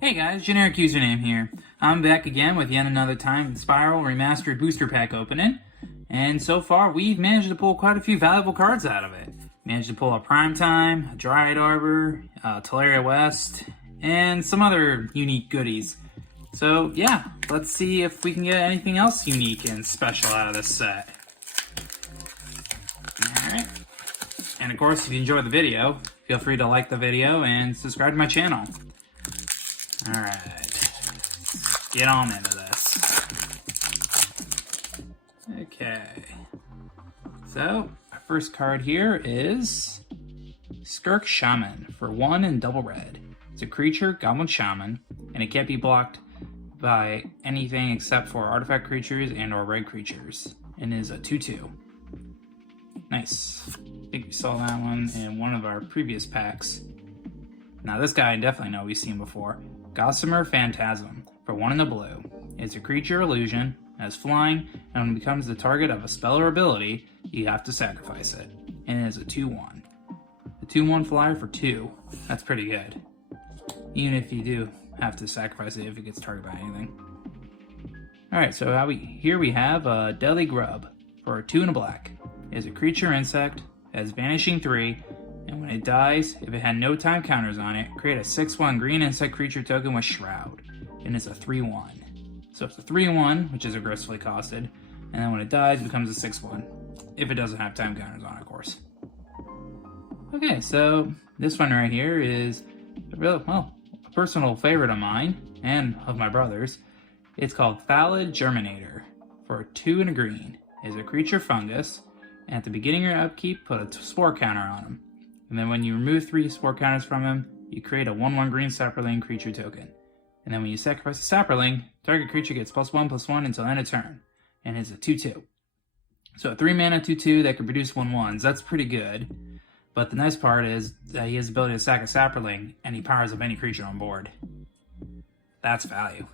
Hey guys, generic username here. I'm back again with yet another Time Spiral Remastered booster pack opening, and so far we've managed to pull quite a few valuable cards out of it. Managed to pull a Primetime, a Dryad Arbor, Teleria West, and some other unique goodies. So yeah, let's see if we can get anything else unique and special out of this set. Alright, and of course if you enjoyed the video, feel free to like the video and subscribe to my channel. Alright, get on into this. Okay, so our first card here is Skirk Shaman for 1 and double red. It's a creature, Goblin Shaman, and it can't be blocked by anything except for artifact creatures and or red creatures, and is a 2/2. Nice. I think we saw that one in one of our previous packs. Now this guy I definitely know we've seen before. Gossamer Phantasm for 1 in the blue. It's a creature illusion, has flying, and when it becomes the target of a spell or ability, you have to sacrifice it. And it is a 2/1. A 2/1 flyer for 2. That's pretty good. Even if you do have to sacrifice it if it gets targeted by anything. Alright, so here we have a Deadly Grub for 2 and a black. It is a creature insect, has Vanishing 3, and when it dies, if it had no time counters on it, create a 6/1 green insect creature token with Shroud, and it's a 3/1. So it's a 3/1, which is aggressively costed, and then when it dies, it becomes a 6/1, if it doesn't have time counters on it, of course. Okay, so this one right here is a personal favorite of mine, and of my brother's. It's called Phallid Germinator, for 2 and a green. It's a creature fungus, and at the beginning of your upkeep, put a spore counter on him. And then when you remove 3 spore counters from him, you create a 1/1 green Saproling creature token. And then when you sacrifice a Saproling, target creature gets +1/+1 until end of turn. And it's a 2/2. So a 3 mana 2/2 that can produce 1/1s. That's pretty good. But the nice part is that he has the ability to sack a Saproling, and he powers up any creature on board. That's value.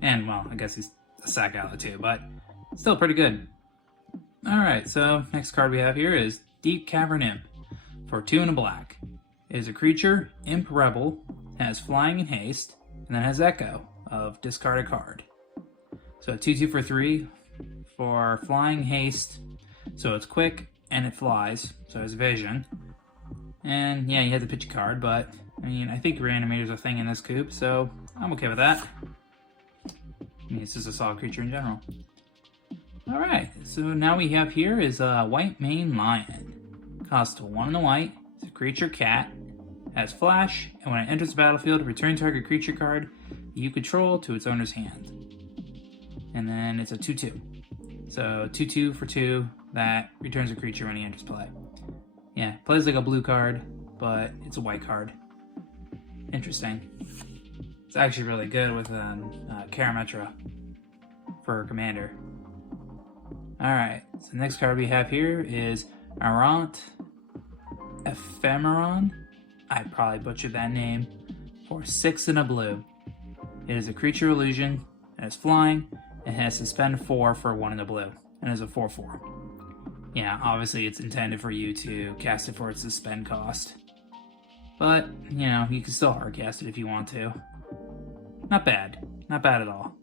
And, well, I guess he's a sack outlet too, but still pretty good. Alright, so next card we have here is Deep Cavern Imp for 2 and a black. It is a creature, Imp Rebel, has flying and haste, and then has echo of discard a card. So a 2/2 for 3 for flying haste, so it's quick and it flies, so it's vision. And yeah, you have to pitch a card, but I mean, I think Reanimator's a thing in this coop, so I'm okay with that. I mean, it's just a solid creature in general. Alright, so now we have here is a White Mane Lion. Costs 1 and a white, it's a creature cat, has flash, and when it enters the battlefield, return target creature card you control to its owner's hand. And then it's a 2/2. So 2/2 for 2 that returns a creature when he enters play. Yeah, plays like a blue card, but it's a white card. Interesting. It's actually really good with Karametra for commander. Alright, so the next card we have here is Aint Ephemeron. I probably butchered that name. For 6 and a blue. It is a creature illusion, it has flying, and has suspend 4 for 1 in the blue, and is a 4/4. Yeah, obviously it's intended for you to cast it for its suspend cost. But, you know, you can still hardcast it if you want to. Not bad. Not bad at all.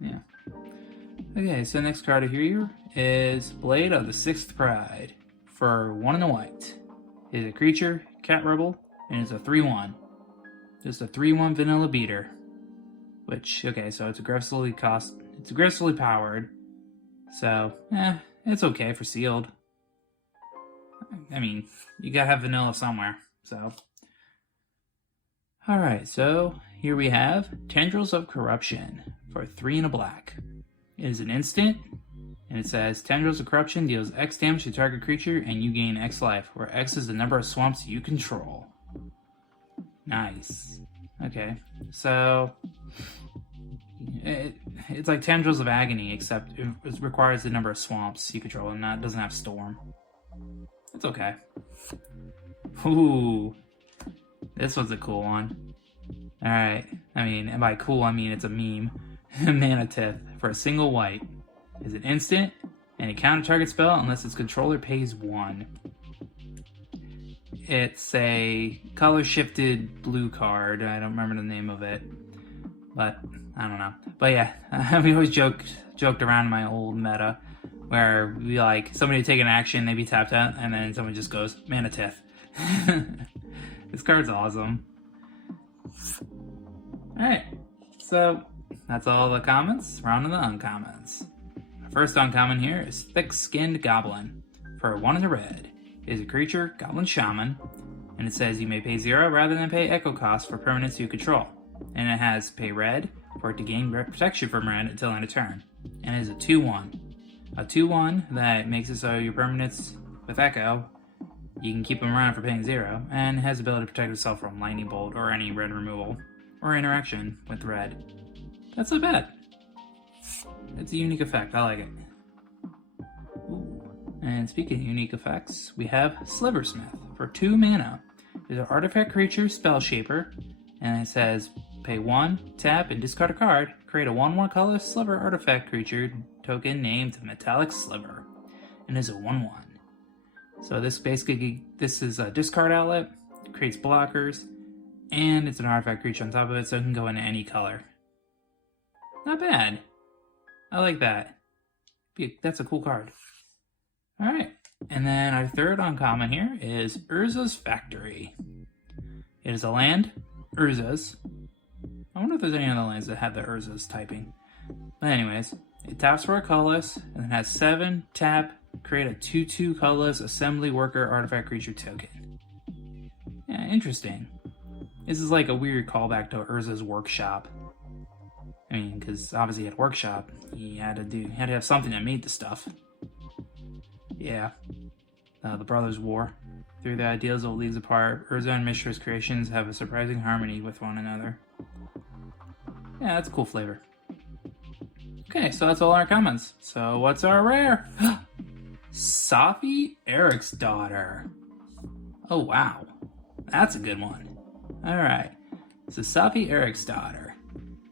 Yeah. Okay, so next card here is Blade of the Sixth Pride for 1 and a white. It is a creature, Cat Rebel, and it's a 3/1. Just a 3/1 vanilla beater. Which, okay, so it's aggressively powered. So, it's okay for sealed. I mean, you gotta have vanilla somewhere, so. Alright, so here we have Tendrils of Corruption for 3 and a black. It is an instant, and it says Tendrils of Corruption deals X damage to target creature and you gain X life, where X is the number of swamps you control. Nice. Okay, so it's like Tendrils of Agony, except it requires the number of swamps you control and that doesn't have Storm. It's okay. Ooh, this one's a cool one. Alright, I mean, and by cool I mean it's a meme. Manatith for a single white is an instant, and a counter target spell unless its controller pays 1. It's a color shifted blue card. I don't remember the name of it, but I don't know. But yeah, we always joked around in my old meta where we like somebody would take an action, they'd be tapped out, and then someone just goes Manatith. This card's awesome. Alright, so that's all the comments. We're on to the uncommons. Our first uncommon here is Thick-Skinned Goblin. For 1 in the red, it is a creature, Goblin Shaman, and it says you may pay 0 rather than pay echo cost for permanents you control. And it has pay red for it to gain protection from red until end of turn. And it is a 2/1. A 2/1 that makes it so your permanents with echo, you can keep them around for paying 0, and has the ability to protect itself from lightning bolt or any red removal or interaction with red. That's not bad. It's a unique effect. I like it. Ooh. And speaking of unique effects, we have Sliversmith for 2 mana. It's an artifact creature, Spell Shaper, and it says pay 1, tap, and discard a card. Create a 1/1 color sliver artifact creature token named Metallic Sliver, and is a 1/1. So this is a discard outlet, creates blockers, and it's an artifact creature on top of it, so it can go into any color. Not bad. I like that. That's a cool card. Alright, and then our third uncommon here is Urza's Factory. It is a land, Urza's. I wonder if there's any other lands that have the Urza's typing. But anyways, it taps for a colorless, and then has 7, tap, create a 2/2 colorless assembly worker artifact creature token. Yeah, interesting. This is like a weird callback to Urza's Workshop. I mean, because obviously at Workshop, he had to have something that made the stuff. Yeah. The Brothers' War. Through the ideals of leagues apart, Urza and Mishra's creations have a surprising harmony with one another. Yeah, that's a cool flavor. Okay, so that's all our comments. So what's our rare? Safi Eric's Daughter. Oh wow, that's a good one. Alright, so Safi Eric's Daughter.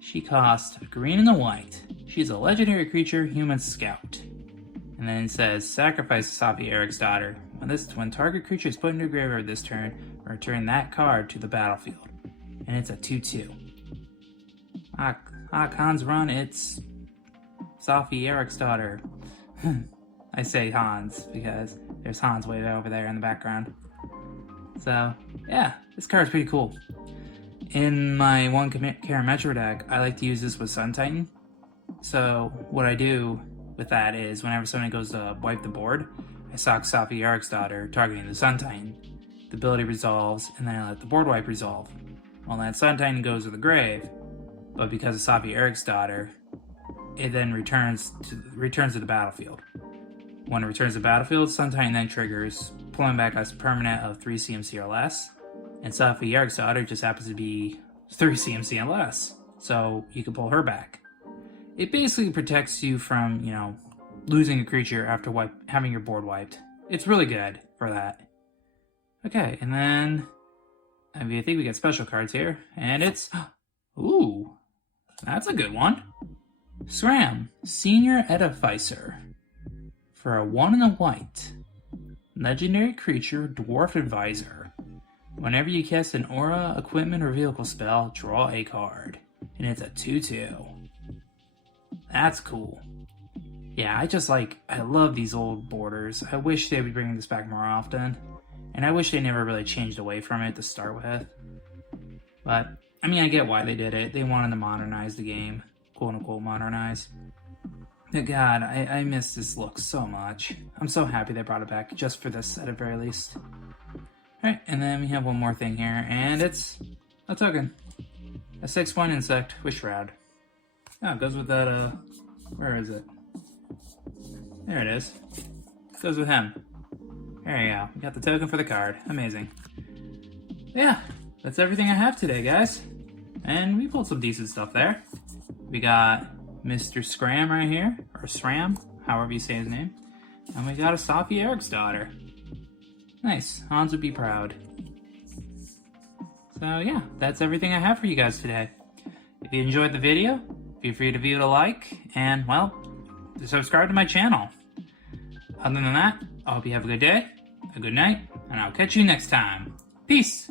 She costs green and a white. She's a legendary creature, human scout. And then it says sacrifice Safi Eric's Daughter. When target creature is put into graveyard this turn, return that card to the battlefield. And it's a 2/2. Hans Run, it's Safi Eric's Daughter. I say Hans because there's Hans way over there in the background. So, yeah, this card's pretty cool. In my 1 Karen Metro deck, I like to use this with Sun Titan. So, what I do with that is whenever somebody goes to wipe the board, I sock Safi Eric's Daughter, targeting the Sun Titan. The ability resolves, and then I let the board wipe resolve. Well, that Sun Titan goes to the grave, but because of Safi Eric's Daughter, it then returns to the battlefield. When it returns to the battlefield, Sun Titan then triggers, pulling back a permanent of 3 CMC or less, and Safi Eric's Daughter just happens to be 3 CMC and less, so you can pull her back. It basically protects you from, losing a creature after having your board wiped. It's really good for that. Okay, and then I think we get special cards here, and it's ooh, that's a good one. Scram, Senior Edificer. For a 1 and a white. Legendary creature, Dwarf Advisor. Whenever you cast an aura, equipment, or vehicle spell, draw a card. And it's a 2/2. That's cool. Yeah, I love these old borders. I wish they would bring this back more often. And I wish they never really changed away from it to start with. But, I get why they did it. They wanted to modernize the game. Quote unquote modernize. But God, I miss this look so much. I'm so happy they brought it back just for this set at very least. Alright, and then we have one more thing here, and it's a token. A 6-point insect with Shroud. Oh, it goes with that, where is it? There it is. It goes with him. There you go. We got the token for the card. Amazing. Yeah, that's everything I have today, guys. And we pulled some decent stuff there. We got Mr. Scram right here, or Sram, however you say his name. And we got a Safi Eric's Daughter. Nice, Hans would be proud. So yeah, that's everything I have for you guys today. If you enjoyed the video, feel free to leave it a like, and well, subscribe to my channel. Other than that, I hope you have a good day, a good night, and I'll catch you next time. Peace!